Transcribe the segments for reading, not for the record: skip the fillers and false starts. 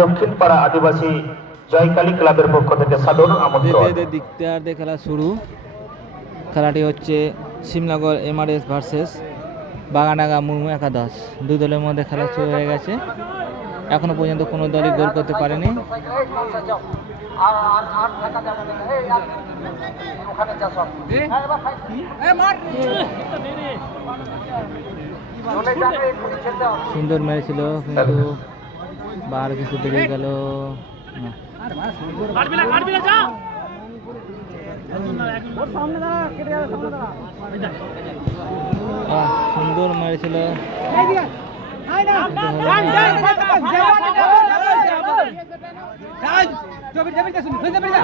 দক্ষিণপাড়া আদিবাসী জয়কালী ক্লাবের পক্ষ থেকে সাদর আমন্ত্রণ। দ্বিতীয়ার্ধে খেলা শুরু। খেলাটি হচ্ছে শিমলাগড় এমআরএস ভার্সেস বাগানাগা মুর্মু একাদশ। দুই দলের মধ্যে খেলা শুরু হয়ে গেছে। এখনো পর্যন্ত কোনো দলই গোল করতে পারেনি। সুন্দর মেরেছিল কিন্তু বার কিছু বেরিয়ে গেল। সুন্দর মেরেছিল,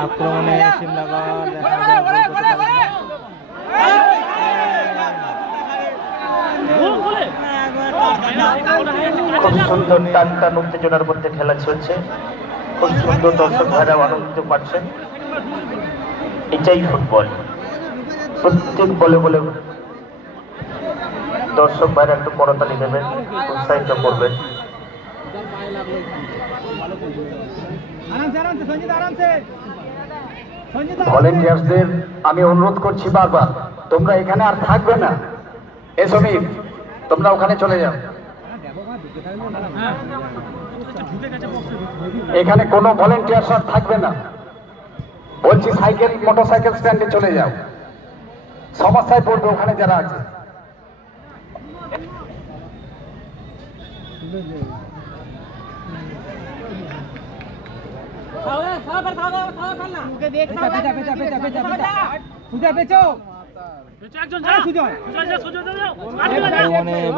আক্রমণে শিমলাগড় খুব সুন্দর টান টান উত্তেজনার মধ্যে খেলা চলছে। খুব সুন্দর দর্শক ভাইরা আনন্দ পাচ্ছেন। এটাই ফুটবল। প্রত্যেক বলে বলে দর্শক ভাইরা একটু করতালি দেবেন, উৎসাহিত করবেন। ভলেন্টিয়ার্সদের আমি অনুরোধ করছি বারবার, তোমরা এখানে আর থাকবে না। এ সমীর, তোমরা ওখানে চলে যাও। এখানে কোনো ভলেন্টিয়ার্স আর থাকবে না বলছি। সাইকেল মোটরসাইকেল স্ট্যান্ডে চলে যাও, সমস্যায় পড়বে ওখানে যারা আছে।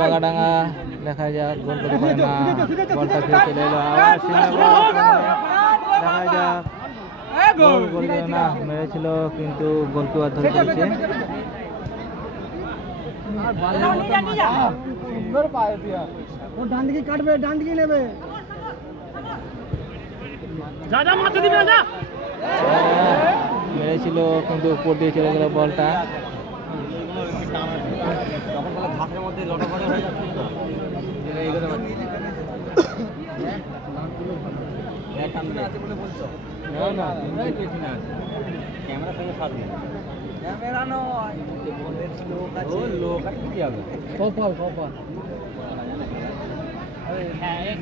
বাগাডাঙ্গা দেখা যাক গোল করতে পারে না। বলটা ফিরে চলে এলো, আবার দেখা যাক গোল করবে না। মেরেছিল কিন্তু গোলকিপার ধরে ফেলেছে। ডান দিকে কাটবে, ডান দিকে নেবে। মেরেছিল কিন্তু উপর দিয়ে চলে গেল বলটা।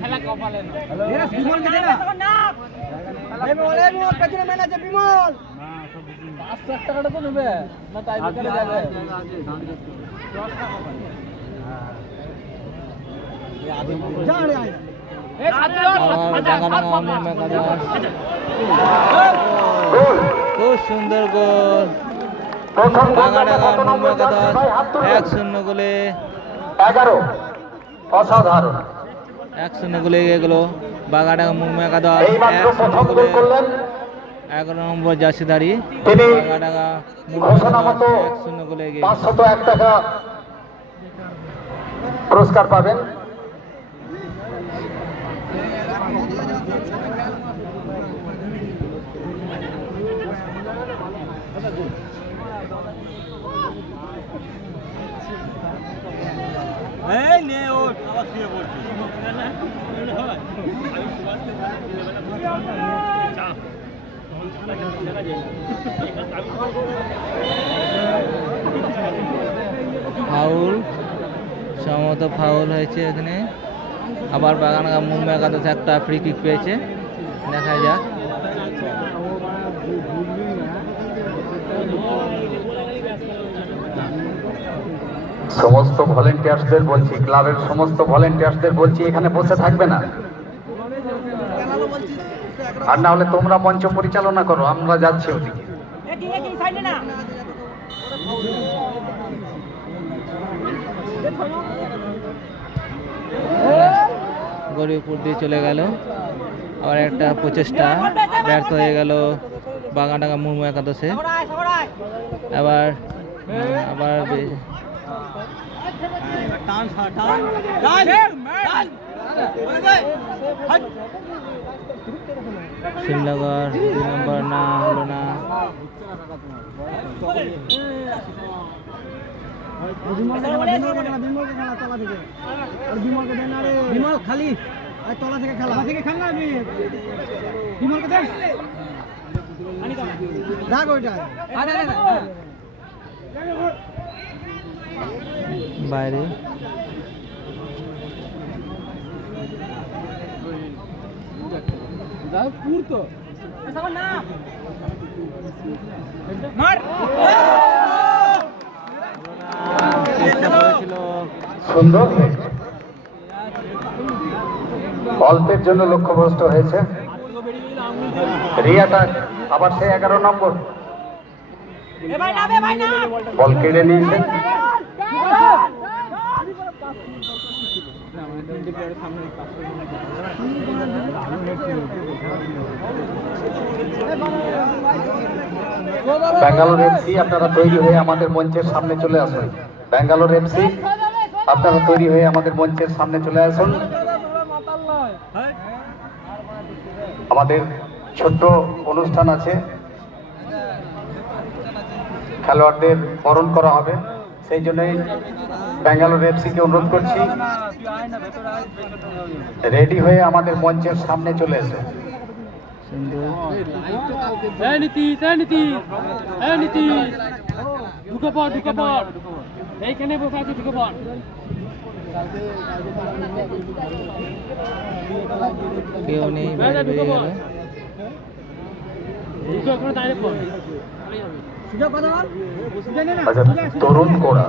খেলা কপালে পেছনে মেন আছে বিমল। 500 টাকাটা তো নেবে না, তাই বেকারে যাবে। খুব সুন্দর গোল। বাগাডাঙ্গা মুর্মু একাদশ 1-0 গোলে 11। অসাধারণ 1-0 গোলে এগিয়ে গেল বাগাডাঙ্গা মুর্মু একাদশ। 1-0 গোলে 11 নম্বর জার্সিধারী বাগাডাঙ্গা মুর্মু একাদশ 1-0 গোলে এগিয়ে। 501 টাকা পুরস্কার পাবেন। ফাউল, সম্ভবত ফাউল হয়েছে এখানে। আবার বাগানগা মুর্মু একাদশ একটা ফ্রি কিক পেয়েছে, দেখা যাক। সমস্ত ভলেন্টিয়ার্সদের বলছি, ক্লাবের সমস্ত ভলেন্টিয়ার্সদের বলছি, এখানে বসে থাকবে না। আর না হলে তোমরা মঞ্চ পরিচালনা করো, আমরা যাচ্ছি ওদিকে। গরিবপুর দিয়ে চলে গেল। আবার একটা প্রচেষ্টা ব্যর্থ হয়ে গেল বাগানডাঙ্গা মুর্মু একাদশে। আবার শিমলাগড় 2 নম্বর না হলো না। বিমল খালি তলা থেকে খেলা থেকে খেলা আমি বিমল কে দেখ রাগ ওইটা বাইরে পুর তো মার সুন্দর অল্পের জন্য লক্ষ্যভ্রষ্ট হয়েছে রিয়াটা আবার সেই 11 নম্বর বল কেড়ে নিয়েছেন। ব্যাঙ্গালোর এফসি আপনারা তৈরি হয়ে আমাদের মঞ্চের সামনে চলে আসুন। ব্যাঙ্গালোর এফসি আপনারা তৈরি হয়ে আমাদের মঞ্চের সামনে চলে আসুন। আমাদের ছোট্ট অনুষ্ঠান আছে, খেলোয়াড়দের বরণ করা হবে, সেই জন্যই ব্যাঙ্গালোর এফসিকে অনুরোধ করছি রেডি হয়ে আমাদের মঞ্চের সামনে চলে এসে। এইখানে বসে আছে ঢুকে পড় কেউ নেই, বাইরে বেরিয়ে গেল। আচ্ছা, তরুণ কোড়া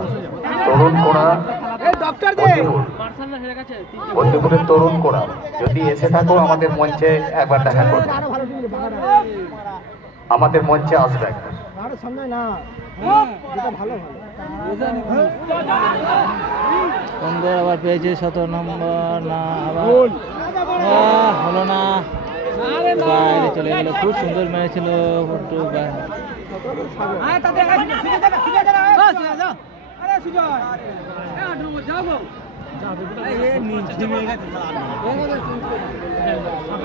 বন্ধুপুরের তরুণ কোড়া যদি এসে থাকো আমাদের মঞ্চে একবার দেখা করবে, আমাদের মঞ্চে আসবে একবার। সুন্দর আবার পেয়েছে 17 নম্বর, না আবার হলো না, বাইরে চলে গেল। খুব সুন্দর মেরেছিল ফুটু।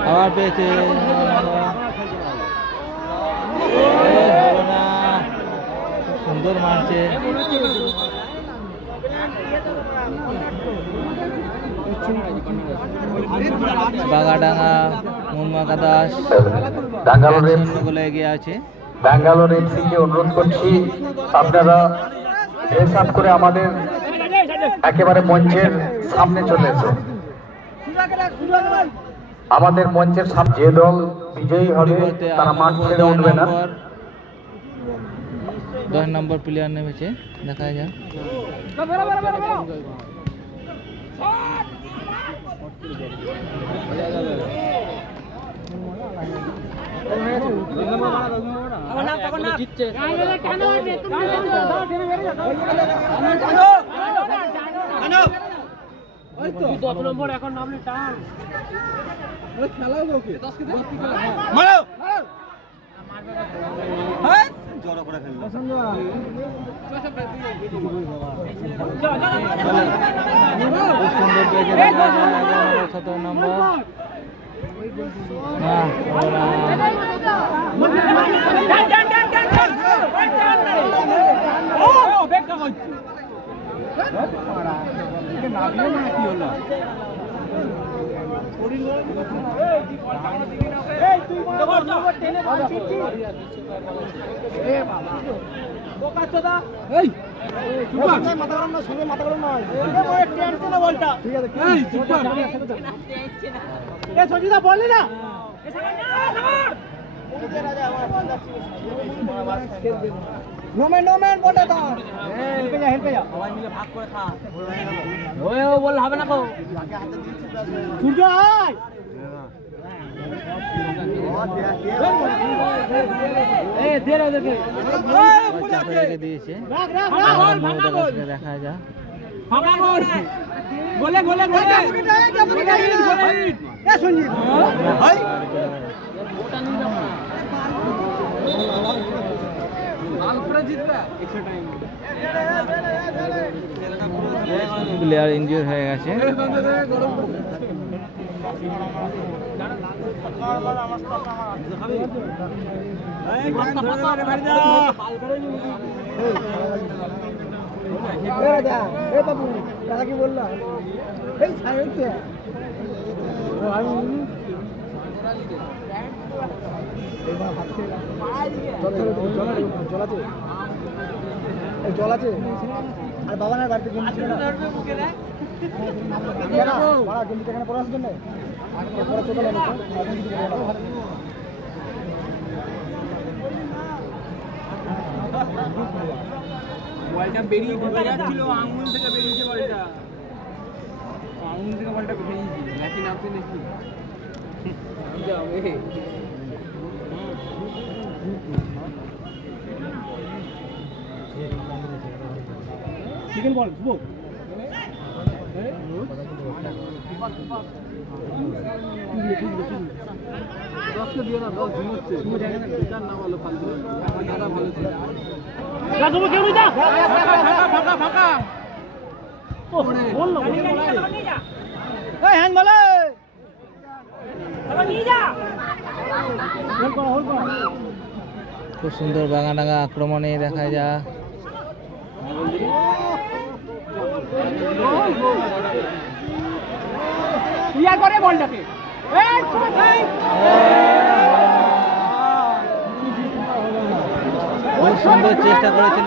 আবার পেয়েছে, হলো না, খুব সুন্দর মারছে। বাগাডাঙ্গা মুনমাকা দাস ব্যাঙ্গালোর গোলে এগিয়ে আছে। ব্যাঙ্গালোর এফসিকে অনুরোধ করছি আপনারা ড্রেস আপ করে আমাদের একেবারে মঞ্চের সামনে চলে এসো। আমাদের মঞ্চের সামনে যে দল বিজয়ী হবে তারা মাঠ ছেড়ে উঠবে না। 10 নম্বর প্লেয়ার নেমেছে, দেখা যাক। এখন নামলে টান খেলাও জড়ো করে ফেললো। খুব সুন্দর পেয়েছে 17 নম্বর, না হলো না। বললি না বলটা তো হেল্পে যা সবাই মিলে ভাগ করে খা। ও বললে হবে না কো সূর্য আয় দিয়েছে, দেখা যা। প্লেয়ার ইনজিওর হয়ে গেছে। বাবু দাদা কি বললাম জল আছে আর বাবা না বাড়িতে গেম ছিল না বাড়া গেম এখানে পড়ার জন্য পড়া চলে গেল বলটা বেরিয়ে ঢুকে যাচ্ছিল আঙ্গুল থেকে বেরিয়েছে বলটা আঙ্গুল থেকে বলটা বেরিয়েছে নাকি নামতে নাকি যাবে চিকেন বল শুভ দশকে দিয়ে না বল ঝুমোচ্ছে বেকার না ভালো ফালতু দাদা ভালো ছিল রাজু কেউ নিয়ে যা ফাঁকা ফাঁকা বল না এই হ্যান্ড বলে আবার নিয়ে যা হোল কর খুব সুন্দর বাগানাগা আক্রমণে দেখা যায়। ইয়া করে বলটাকে খুব সুন্দর চেষ্টা করেছিল।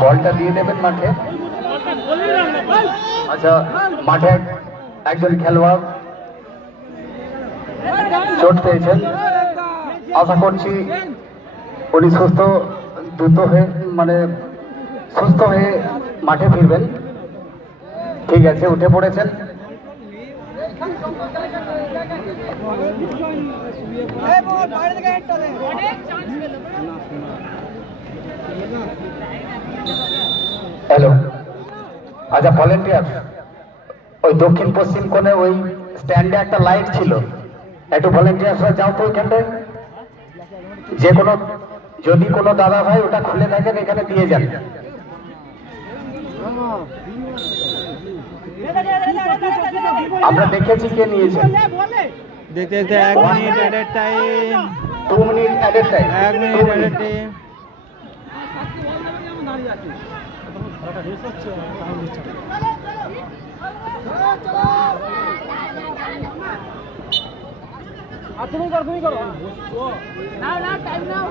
বলটা দিয়ে দেবেন মাঠে। আচ্ছা, মাঠে একজন খেলোয়াড় চোট পেয়েছেন, আশা করছি উনি দ্রুত হয়ে সুস্থ হয়ে মাঠে ফিরবেন। ঠিক আছে, উঠে পড়েছেন। হ্যালো, আচ্ছা ভলেন্টিয়ার, ওই দক্ষিণ পশ্চিম কোণে ওই স্ট্যান্ডে একটা লাইট ছিল, একটু ভলেন্টিয়াররা যাও তো ওইখানটায়। যে কোনো যদি কোনো দাদা ভাই ওটা খুলে থাকেন এখানে দিয়ে যান। আমরা দেখেছি কে নিয়েছেন। দেখতে দেখতে 1 minute added time, 2 minute added time, 1 minute added time. তুমি করো নাও টাইম নাও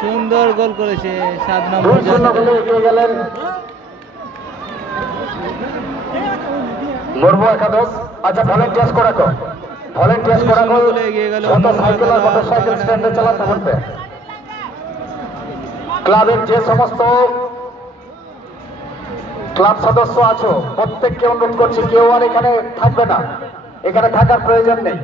সুন্দর গোল করেছে 7 নম্বর গেলেন মুর্মু একাদশ। আচ্ছা, ভলেন্টিয়ার্স করাকো এগিয়ে গেল সাইকেল আর মোটরসাইকেল স্ট্যান্ডে চালাতে বলবে। ক্লাবের যে সমস্ত ক্লাব সদস্য আছো প্রত্যেককে অনুরোধ করছি, কেউ আর এখানে থাকবে না, এখানে থাকার প্রয়োজন নেই।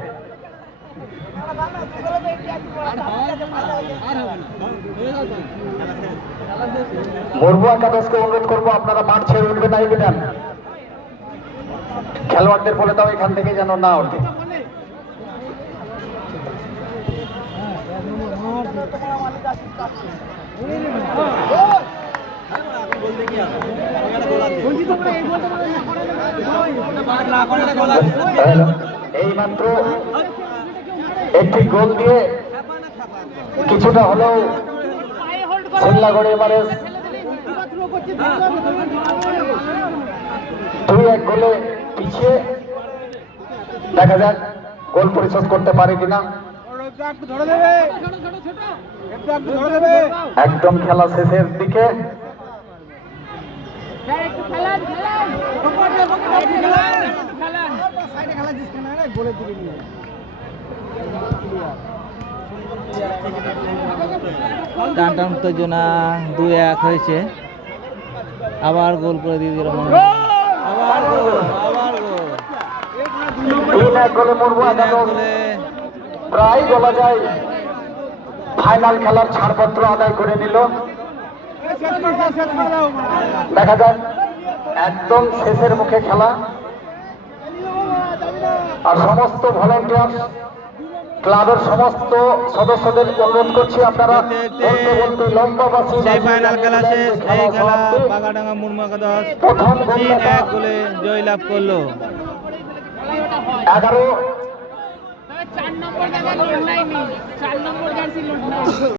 মুর্মু একাদশকে অনুরোধ করবো, আপনারা মাঠ ছেড়ে উঠবে না, এগিয়ে খেলোয়াড়দের বলে দাও এখান থেকে যেন না ওঠে। এই মাত্র একটি গোল দিয়ে কিছুটা হলেও সিমলাগড় এমআরএস 2-1 গোলে পিছিয়ে। দেখা যাক গোল পরিশোধ করতে পারে কিনা। একদম খেলা শেষের দিকে। টান টান উত্তেজনা 2-1 হয়েছে। আবার গোল করে দিয়ে দিল, আবার গোল, আবার গোল। 3-1 গোলে মুর্মু একাদশ প্রায় বলা যায় ফাইনাল খেলার ছাড়পত্র আদায় করে নিল। দেখা যাক, একদম শেষের মুখে খেলা, আর সমস্ত ভলেন্টিয়ার ক্লাবের সমস্ত সদস্যদের অনুরোধ করছি আপনারা দেখতে বলতে বলতে লম্বাবাসী সেই ফাইনাল খেলা শেষ। এই খেলা বাগাডাঙ্গা মুর্মু একাদশ 3-1 গোলে জয়লাভ করলো। 11 4 নম্বর জায়গায় লোড নাই 4 নম্বর জার্সি লোড নাই